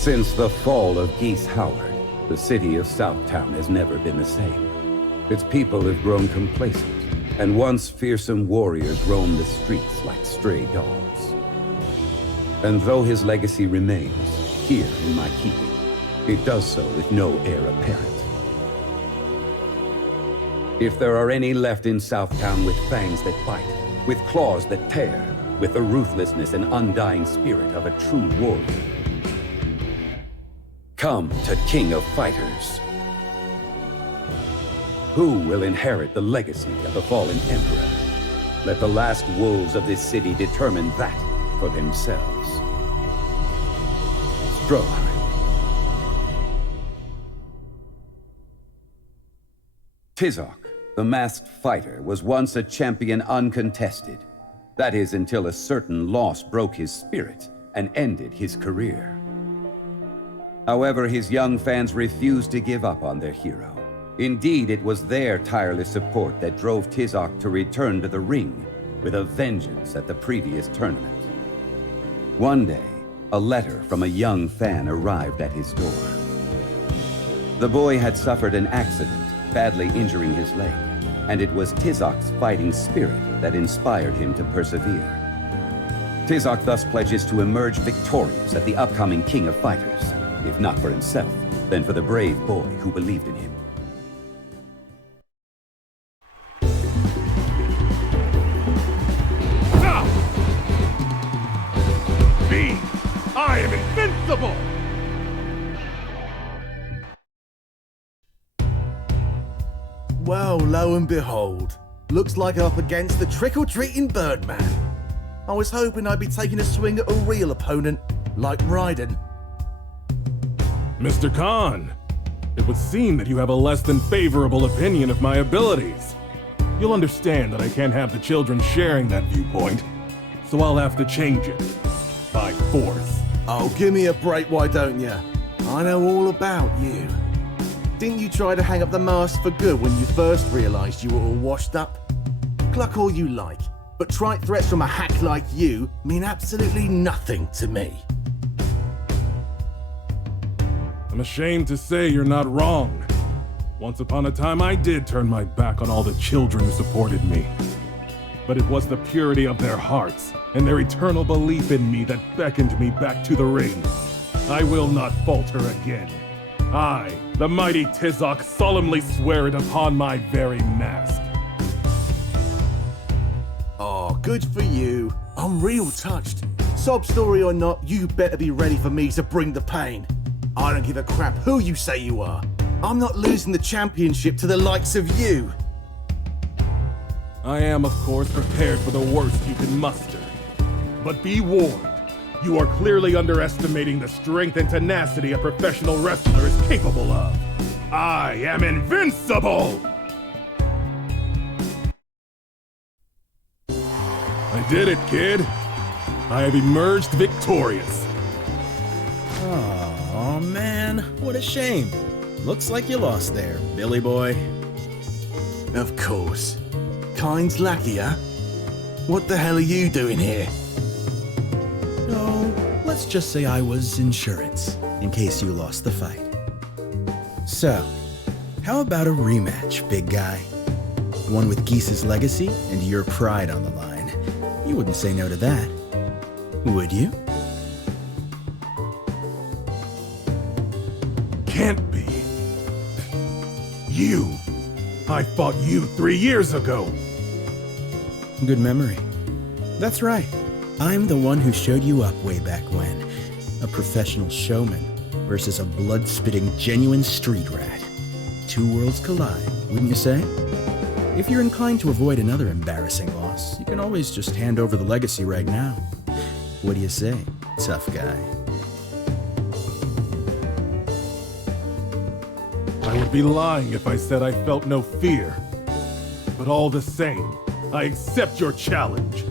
Since the fall of Geese Howard, the city of Southtown has never been the same. Its people have grown complacent, and once fearsome warriors roam the streets like stray dogs. And though his legacy remains here in my keeping, it does so with no heir apparent. If there are any left in Southtown with fangs that bite, with claws that tear, with the ruthlessness and undying spirit of a true warrior, come to King of Fighters. Who will inherit the legacy of the fallen emperor? Let the last wolves of this city determine that for themselves. Stroheim. Tizoc, the masked fighter, was once a champion uncontested. That is, until a certain loss broke his spirit and ended his career. However, his young fans refused to give up on their hero. Indeed, it was their tireless support that drove Tizoc to return to the ring with a vengeance at the previous tournament. One day, a letter from a young fan arrived at his door. The boy had suffered an accident, badly injuring his leg, and it was Tizoc's fighting spirit that inspired him to persevere. Tizoc thus pledges to emerge victorious at the upcoming King of Fighters, if not for himself, then for the brave boy who believed in him. I am invincible! Well, lo and behold, looks like I'm up against the trick-or-treating Birdman. I was hoping I'd be taking a swing at a real opponent, like Raiden. Mr. Khan, it would seem that you have a less than favorable opinion of my abilities. You'll understand that I can't have the children sharing that viewpoint, so I'll have to change it. By force. Oh, give me a break, why don't you? I know all about you. Didn't you try to hang up the mask for good when you first realized you were all washed up? Cluck all you like, but trite threats from a hack like you mean absolutely nothing to me. I'm ashamed to say you're not wrong. Once upon a time, I did turn my back on all the children who supported me. But it was the purity of their hearts and their eternal belief in me that beckoned me back to the ring. I will not falter again. I, the mighty Tizoc, solemnly swear it upon my very mask. Oh, good for you. I'm real touched. Sob story or not, you better be ready for me to bring the pain. I don't give a crap who you say you are. I'm not losing the championship to the likes of you. I am, of course, prepared for the worst you can muster. But be warned, you are clearly underestimating the strength and tenacity a professional wrestler is capable of. I am invincible! I did it, kid. I have emerged victorious. Oh man, what a shame. Looks like you lost there, Billy boy. Of course. Kind's lucky, huh? What the hell are you doing here? No, let's just say I was insurance, in case you lost the fight. So, how about a rematch, big guy? One with Geese's legacy and your pride on the line. You wouldn't say no to that, would you? Can't be. You! I fought you 3 years ago! Good memory. That's right. I'm the one who showed you up way back when. A professional showman versus a blood-spitting genuine street rat. Two worlds collide, wouldn't you say? If you're inclined to avoid another embarrassing loss, you can always just hand over the legacy right now. What do you say, tough guy? I would be lying if I said I felt no fear. But all the same, I accept your challenge.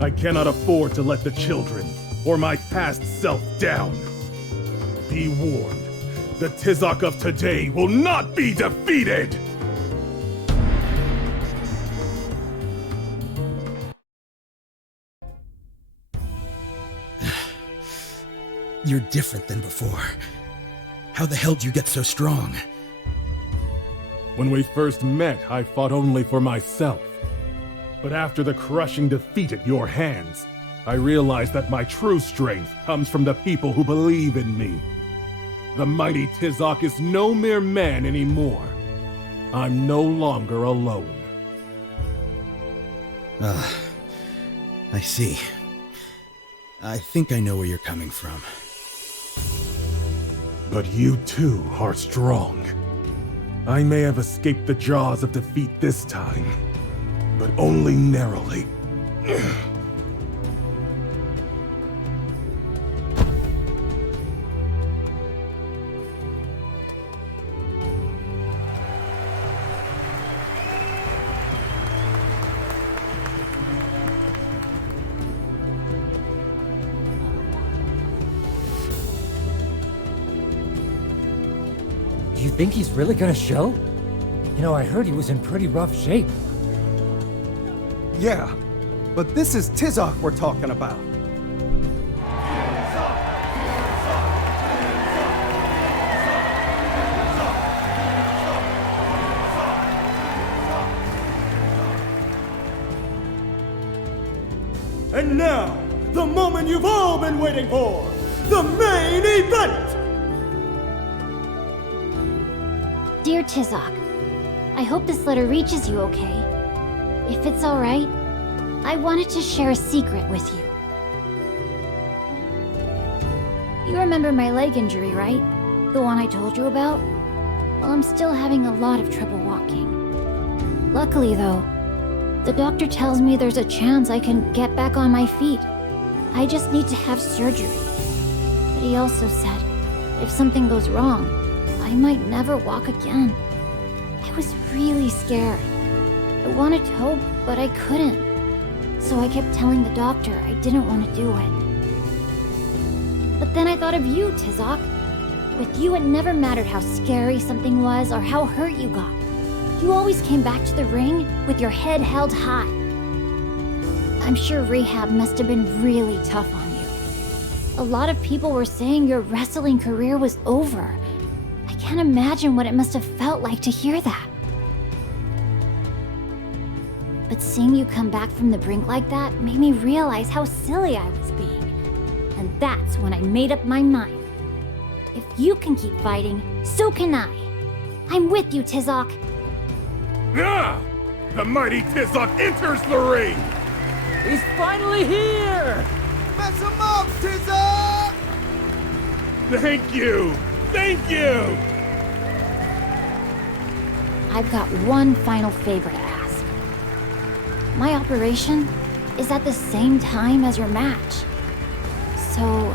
I cannot afford to let the children or my past self down. Be warned, the Tizoc of today will not be defeated! You're different than before. How the hell did you get so strong? When we first met, I fought only for myself. But after the crushing defeat at your hands, I realized that my true strength comes from the people who believe in me. The mighty Tizoc is no mere man anymore. I'm no longer alone. I see. I think I know where you're coming from. But you too are strong. I may have escaped the jaws of defeat this time, but only narrowly. Do you think he's really gonna show? You know, I heard he was in pretty rough shape. Yeah, but this is Tizoc we're talking about. And now, the moment you've all been waiting for! The main event! Dear Tizoc, I hope this letter reaches you okay. If it's alright, I wanted to share a secret with you. You remember my leg injury, right? The one I told you about? Well, I'm still having a lot of trouble walking. Luckily, though, the doctor tells me there's a chance I can get back on my feet. I just need to have surgery. But he also said, if something goes wrong, I might never walk again. I was really scared. I wanted to hope, but I couldn't. So I kept telling the doctor I didn't want to do it. But then I thought of you, Tizoc. With you, it never mattered how scary something was or how hurt you got. You always came back to the ring with your head held high. I'm sure rehab must have been really tough on you. A lot of people were saying your wrestling career was over. I can't imagine what it must have felt like to hear that. But seeing you come back from the brink like that made me realize how silly I was being. And that's when I made up my mind. If you can keep fighting, so can I. I'm with you, Tizoc. Ah! The mighty Tizoc enters the ring! He's finally here! Mess him up, Tizoc! Thank you! Thank you! I've got one final favor to ask. My operation is at the same time as your match. So,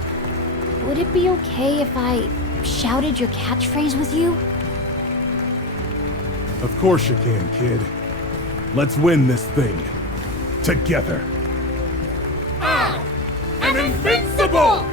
would it be okay if I shouted your catchphrase with you? Of course you can, kid. Let's win this thing. Together. I am invincible!